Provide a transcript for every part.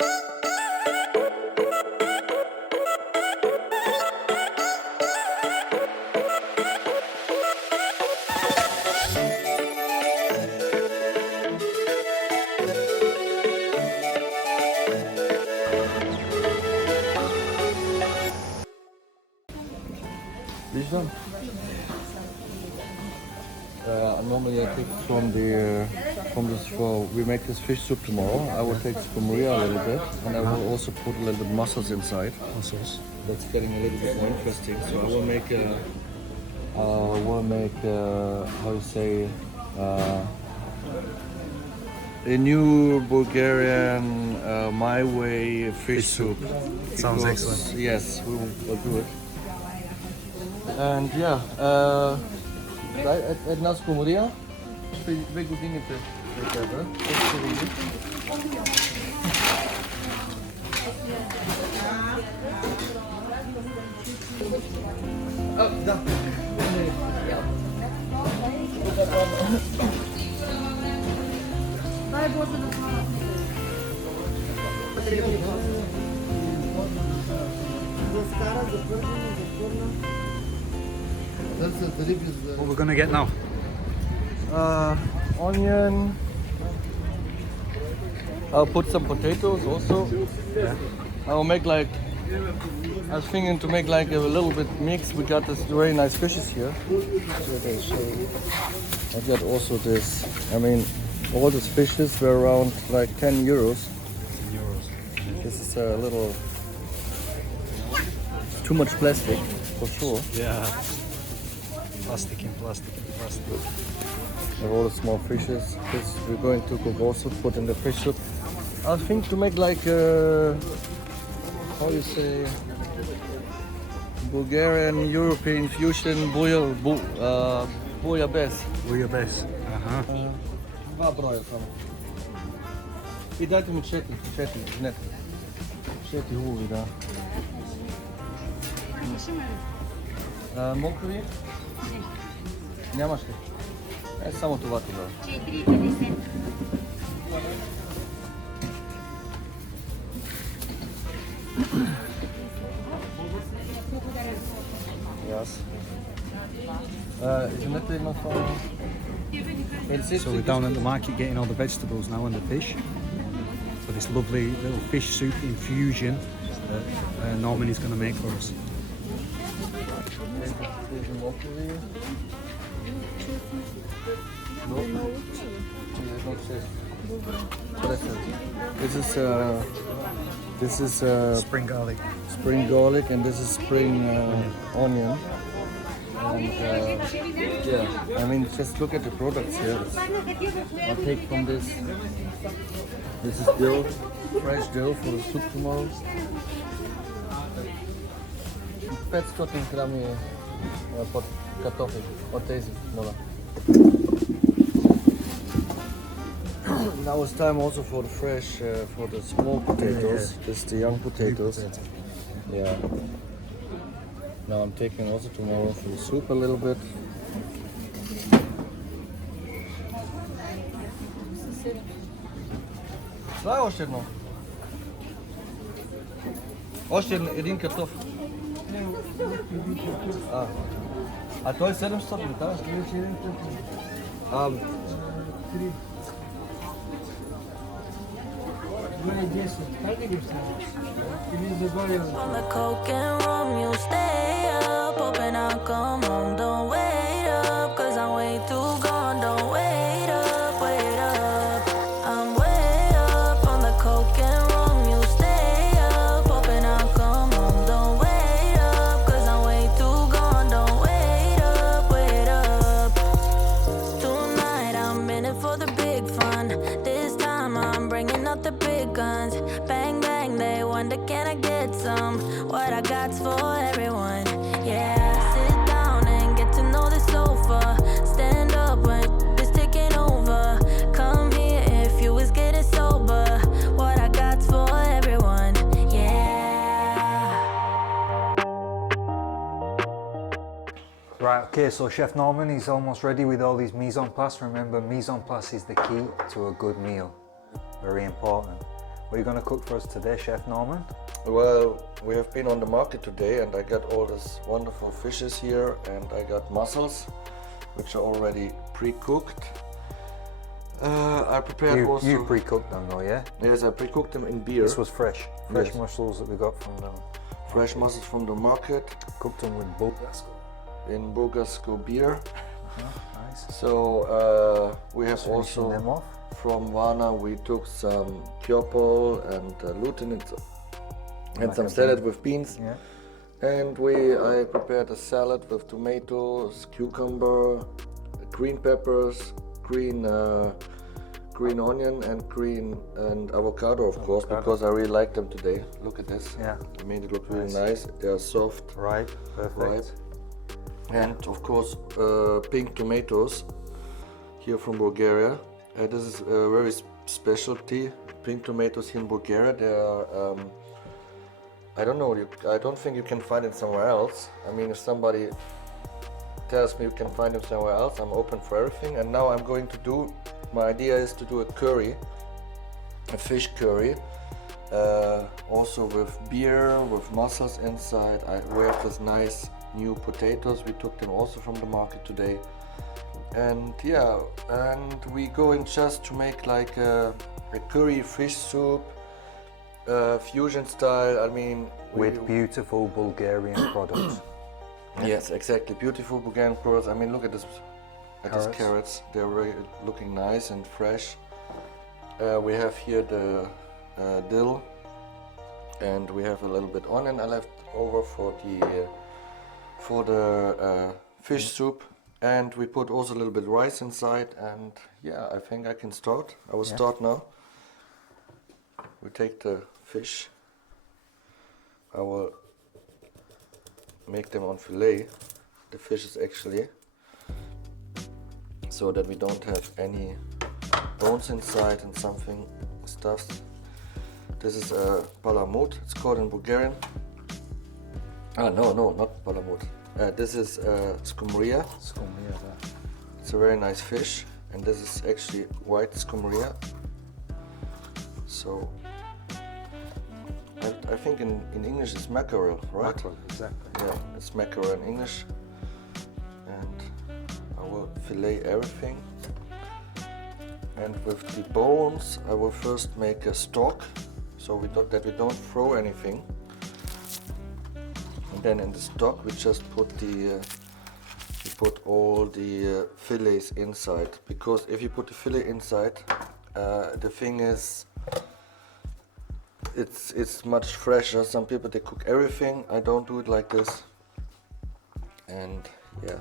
This one? Normally I take from this we make this fish soup tomorrow. I will take from Maria a little bit, and I will also put a little bit mussels inside. Mussels. That's getting a little bit more interesting. So I will make how you say a new Bulgarian my way fish soup. Sounds excellent. Yes, we'll do it. And yeah, една скумрия, преди 2 години прекара. Да. Дай Боже да What we're gonna get now? Onion. I'll put some potatoes also. Yeah. I'll make like, I was thinking to make like a little bit mix. We got this very nice fishes here. I got also this, I mean, all these fishes were around like 10 euros. This is a little, too much plastic, for sure. Yeah. Plastic in plastic in plastic. And all the small fishes. This we're going to cook also, put in the fish soup. I think to make like how you say, Bulgarian European fusion bouillabaisse. Bouillabaisse. Два броя само. И дайте ми 4 хубави, да. Мокри? Нямаш ли? Само това тогава. 4,50. Yes. Извинете, има това. So we're down at the market getting all the vegetables now and the fish for this lovely little fish soup infusion that Norman is going to make for us. This is Spring garlic. spring garlic, and this is spring onion. And yeah, I mean, just look at the products here. I'll take from this. This is dill, fresh dill for the soup tomorrow. 500 грами под картофи от тези, моля. Now it's time also for the fresh, for the small potatoes. This is the young potatoes. Yeah. Now I'm taking also tomorrow for the soup a little bit. Това е още едно. Още един картоф. А той е 700, да? On the coke and rum, you stay up, hoping I'll come home. Don't wait up, cause I'm way too gone. Don't wait up, wait up. I'm way up on the coke and rum, you stay up, hoping I'll come home. Don't wait up, cause I'm way too gone. Don't wait up, wait up. Tonight I'm in it for the big fun. This time I'm bringing out the big guns. Bang, bang, they wonder can I get some? What I got's for everyone. Yeah, sit down and get to know the sofa. Stand up when it's taking over. Come here if you was getting sober. What I got's for everyone. Yeah. Right, okay, so Chef Norman is almost ready with all these mise en place. Remember, mise en place is the key to a good meal. Very important. What are you going to cook for us today, Chef Norman? Well, we have been on the market today and I got all these wonderful fishes here, and I got mussels which are already pre-cooked. I prepared You pre-cooked them though, yeah? Yes, I pre-cooked them in beer. This was fresh Yes. mussels that we got from them. Fresh mussels from the market Cooked them with Bulgarian. in Bulgarsko beer. Nice. So we have Finishing also them off. from Varna we took some kjopol and gluten and some salad with beans. Yeah. And I prepared a salad with tomatoes, cucumber, green peppers, green onion and avocado, of course, because I really like them today. Look at this. Yeah. I made it look really nice. They are soft. Right. Perfect. Right. And of course pink tomatoes here from Bulgaria. This is a very specialty. Pink tomatoes here in Bulgaria. They are I don't know, I don't think you can find it somewhere else. I mean, if somebody tells me you can find them somewhere else, I'm open for everything. And now I'm going to do, my idea is to do a curry, a fish curry, also with beer, with mussels inside. We have this nice new potatoes, we took them also from the market today. And yeah, and we going just to make like a curry fish soup, fusion style. I mean, With beautiful Bulgarian products. yes, exactly, beautiful Bulgarian products. I mean, look at this, these carrots. They're really looking nice and fresh. We have here the dill, and we have a little bit onion I left over for the fish soup. And we put also a little bit rice inside, and yeah, I think I can start. I will start now. We take the fish. I will make them on fillet, the fishes actually, so that we don't have any bones inside and something stuffed. This is a palamut, it's called in Bulgarian. No, not palamut. This is skumria. Skumria. It's a very nice fish, and this is actually white skumria. So I think in English it's mackerel, right? Mackerel, exactly. Yeah, it's mackerel in English. And I will fillet everything. And with the bones, I will first make a stock, so that we don't throw anything. And then in the stock we just put all the fillets inside, because if you put the fillet inside, the thing is, it's much fresher. Some people, they cook everything. I don't do it like this. And yeah.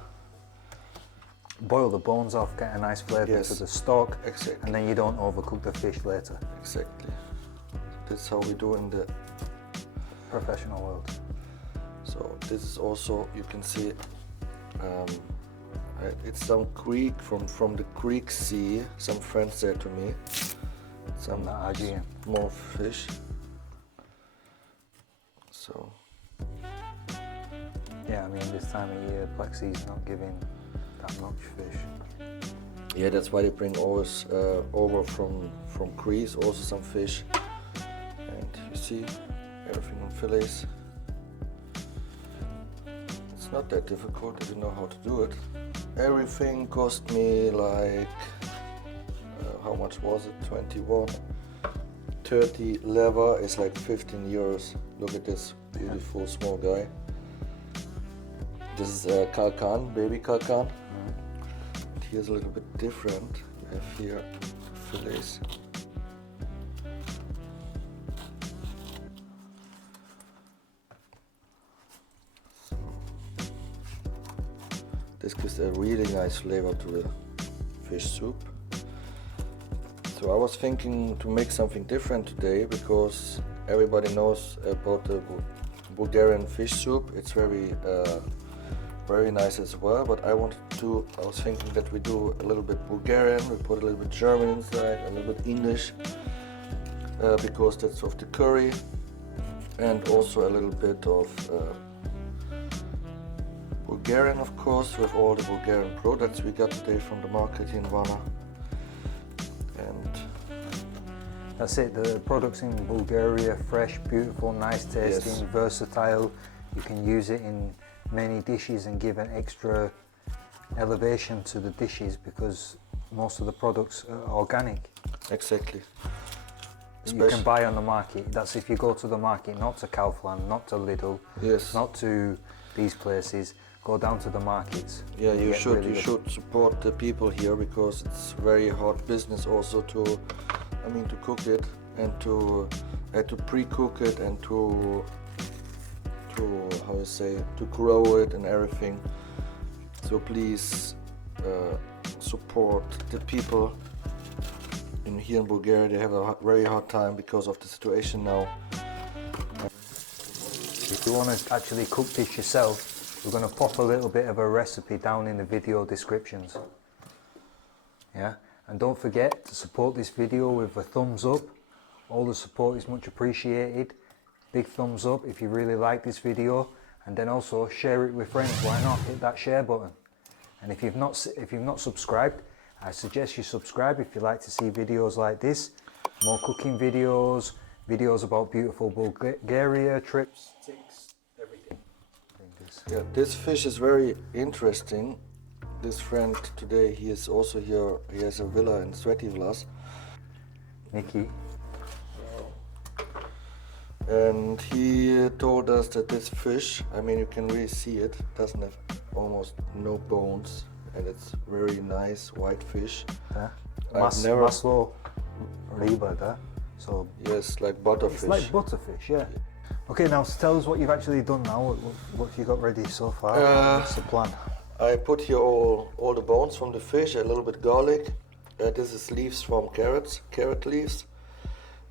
Boil the bones off, get a nice flavour to the stock, exactly. and then you don't overcook the fish later. Exactly. That's how we do in the professional world. So this is also, you can see, it's some creek from the Greek Sea. Some friends said to me, some more fish. So yeah, I mean, this time of year, Black Sea's not giving that much fish. Yeah, that's why they bring always over from Greece also some fish. And you see everything on fillets. It's not that difficult if you know how to do it. Everything cost me like, how much was it? 21. 30 lever is like 15 euros. Look at this beautiful small guy. This is a kalkan, baby kalkan. And here's a little bit different. You have here fillets. So, this gives a really nice flavor to the fish soup. So I was thinking to make something different today, because everybody knows about the Bulgarian fish soup. It's very very nice as well, but I was thinking that we do a little bit Bulgarian, we put a little bit German inside, a little bit English, because that's of the curry, and also a little bit of Bulgarian, of course, with all the Bulgarian products we got today from the market in Varna. And That's it, the products in Bulgaria, fresh, beautiful, nice tasting, Yes. versatile. You can use it in many dishes and give an extra elevation to the dishes because most of the products are organic. Exactly. That you can buy on the market. That's if you go to the market, not to Kaufland, not to Lidl, Yes. not to these places. Go down to the markets. Yeah, you get should really you good- should support the people here because it's very hard business also to cook it and to pre-cook it and to how you say, to grow it and everything. So please support the people here in Bulgaria. They have a very hard time because of the situation now. If you want to actually cook this yourself, we're going to pop a little bit of a recipe down in the video descriptions. Yeah, and don't forget to support this video with a thumbs up. All the support is much appreciated. Big thumbs up if you really like this video, and then also share it with friends. Why not? Hit that share button. And if you've not subscribed, I suggest you subscribe if you like to see videos like this, more cooking videos, videos about beautiful Bulgaria, trips, tips, everything. Yeah, this fish is very interesting. This friend today, he is also here. He has a villa in Svetivlas, Nikki, and he told us that this fish, I mean, you can really see it, doesn't have almost no bones, and it's very nice white fish. maslo riba, da? So Yes, like butterfish. it's like butterfish, yeah. Okay, now tell us what you've actually done now. What have you got ready so far? What's the plan? I put here all the bones from the fish, a little bit garlic. This is leaves from carrot leaves.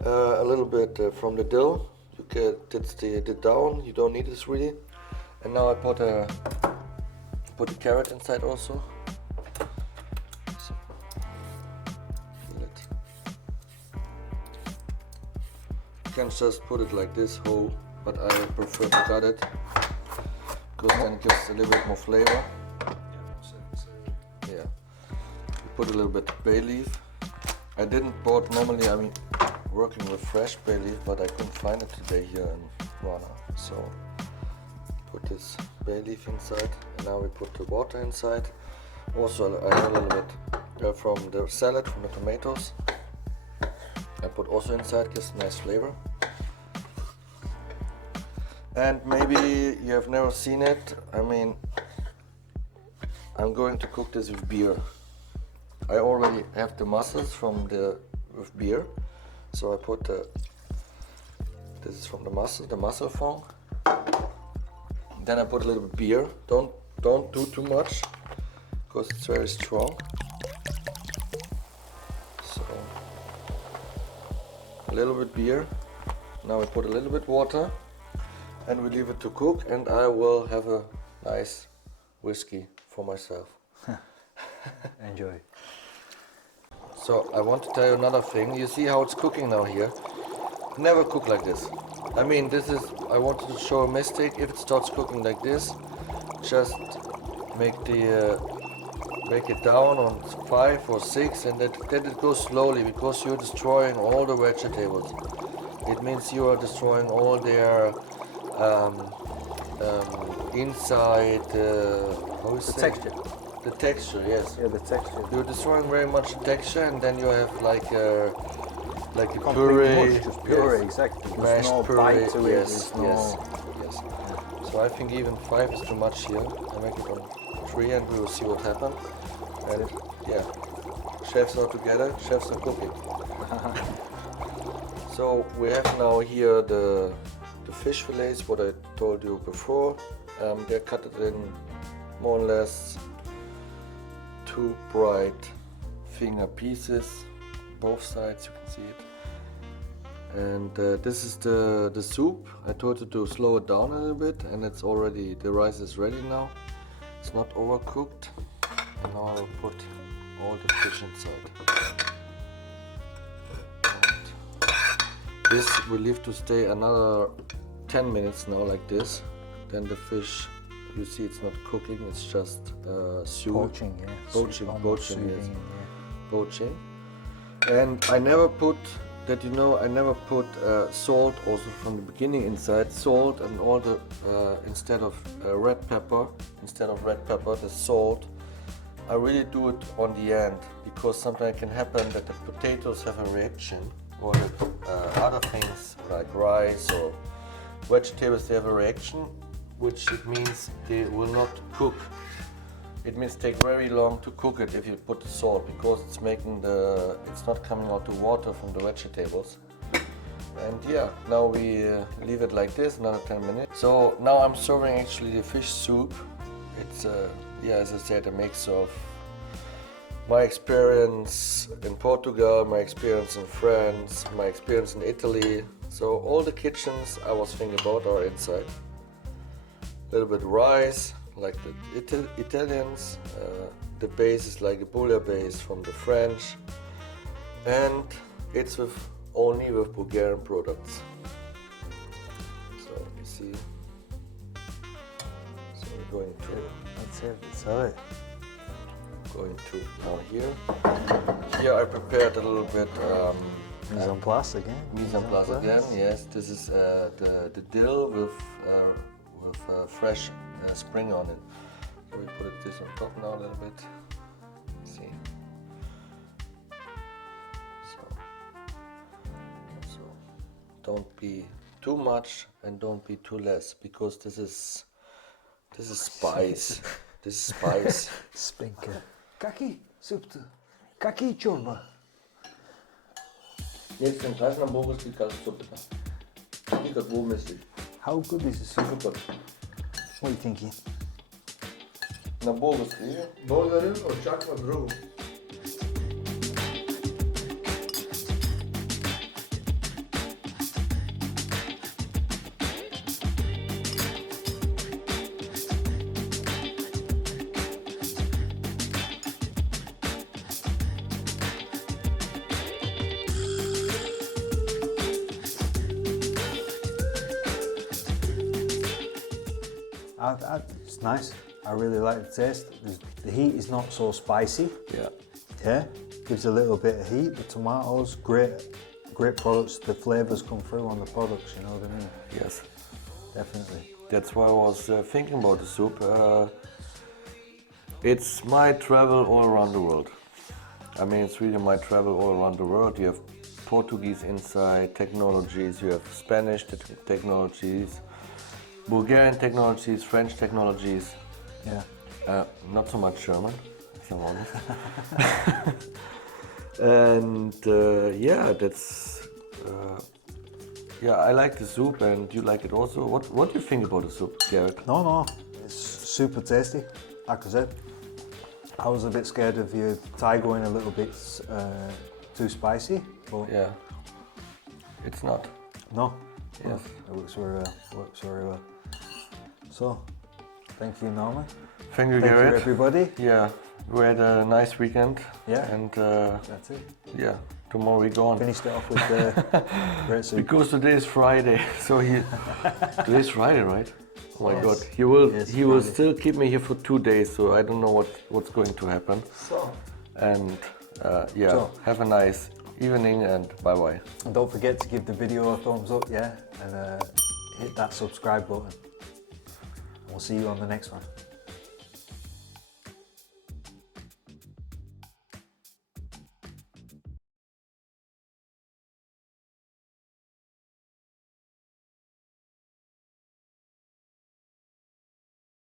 A little bit from the dill. You get the down. You don't need this really. And now I put the carrot inside also. So, feel it. You can just put it like this whole, but I prefer to cut it because then it gives a little bit more flavor. Yeah. You put a little bit bay leaf. I didn't bought normally. I mean, working with fresh bay leaf, but I couldn't find it today here in Varna. So put this bay leaf inside, and now we put the water inside. Also a little bit from the salad, from the tomatoes. I put also inside, gives nice flavor. And maybe you have never seen it. I mean, I'm going to cook this with beer. I already have the mussels with beer. So I put this is from the mussel fond. Then I put a little bit beer. Don't do too much because it's very strong. So a little bit beer. Now we put a little bit water and we leave it to cook, and I will have a nice whiskey for myself. Enjoy. So I want to tell you another thing. You see how it's cooking now here? Never cook like this. I mean, I wanted to show a mistake. If it starts cooking like this, just make it down on 5 or 6, and then it goes slowly, because you're destroying all the vegetables. It means you are destroying all their inside. How is The it? texture. The texture, yes. Yeah, the texture. You're destroying very much the texture, and then you have like a Complete puree. mush, just puree, Yes. exactly. There's Mashed no puree. bite to it. Yes, There's no... yes. So I think even 5 is too much here. I make it on 3, and we will see what happens. And yeah, chefs are together, chefs are cooking. So we have now here the fish fillets, what I told you before. They're cut in more or less 2 bright finger pieces, both sides, you can see it. And this is the soup. I told you to slow it down a little bit, and it's already, the rice is ready now. It's not overcooked. And now I'll put all the fish inside. And this we leave to stay another 10 minutes now, like this. Then the fish, you see it's not cooking, it's just soup. Poaching, yeah. Poaching, Almost poaching, soothing yes. it, yeah. Poaching. And I never put that you know, I never put salt also from the beginning inside. Salt and all the instead of red pepper, the salt. I really do it on the end because sometimes it can happen that the potatoes have a reaction, or the other things like rice or vegetables, they have a reaction, which it means they will not cook. It means take very long to cook it if you put the salt, because it's not coming out the water from the vegetables. And yeah, now we leave it like this, another 10 minutes. So now I'm serving actually the fish soup. It's yeah, as I said, a mix of my experience in Portugal, my experience in France, my experience in Italy. So all the kitchens I was thinking about are inside. A little bit rice, like the Italians. The base is like a bouillon base from the French, and it's only with Bulgarian products. So you see. So we're going to. That's it. Sorry. Going to now here. Here I prepared a little bit. Mise en place again. Mise en place again. Yes, this is the dill with fresh spring on it. So we put this on top now a little bit. See. So don't be too much and don't be too less, because this is spice. This is spice. Spinker. Kaki supte. Kaki chorba. Jetzt den gleichen Hamburgers wie ganz Suppe. Wie das wo mistig. How good is the soup? Super. What are you thinking? Na Burgers kriege. Bulgarian or čak na drugu. It's nice. I really like the taste. The heat is not so spicy. Yeah. Yeah, gives a little bit of heat. The tomatoes, great products. The flavors come through on the products. You know what I mean? Yes. Definitely. That's why I was thinking about the soup. It's my travel all around the world. I mean, it's really my travel all around the world. You have Portuguese inside technologies. You have Spanish technologies. Bulgarian technologies, French technologies. Yeah. Not so much German, if I'm honest. And yeah, that's yeah. I like the soup, and you like it also. What do you think about the soup, Garrett? No, it's super tasty. Like I said, I was a bit scared of your Thai going a little bit too spicy, but Yeah, it's not. no. Yes. It works very well. So, thank you, Norman. Thank you, Thank Garrett. you, everybody. Yeah, we had a nice weekend. Yeah. And That's it. yeah, tomorrow we go on. Finished it off with the great soup. Because today is Friday, so today's Friday, right? Oh my Yes. God, Yes, he will Friday. still keep me here for 2 days, so I don't know what's going to happen. So. And yeah, So. have a nice evening and bye bye. And don't forget to give the video a thumbs up, yeah, and hit that subscribe button. We'll see you on the next one.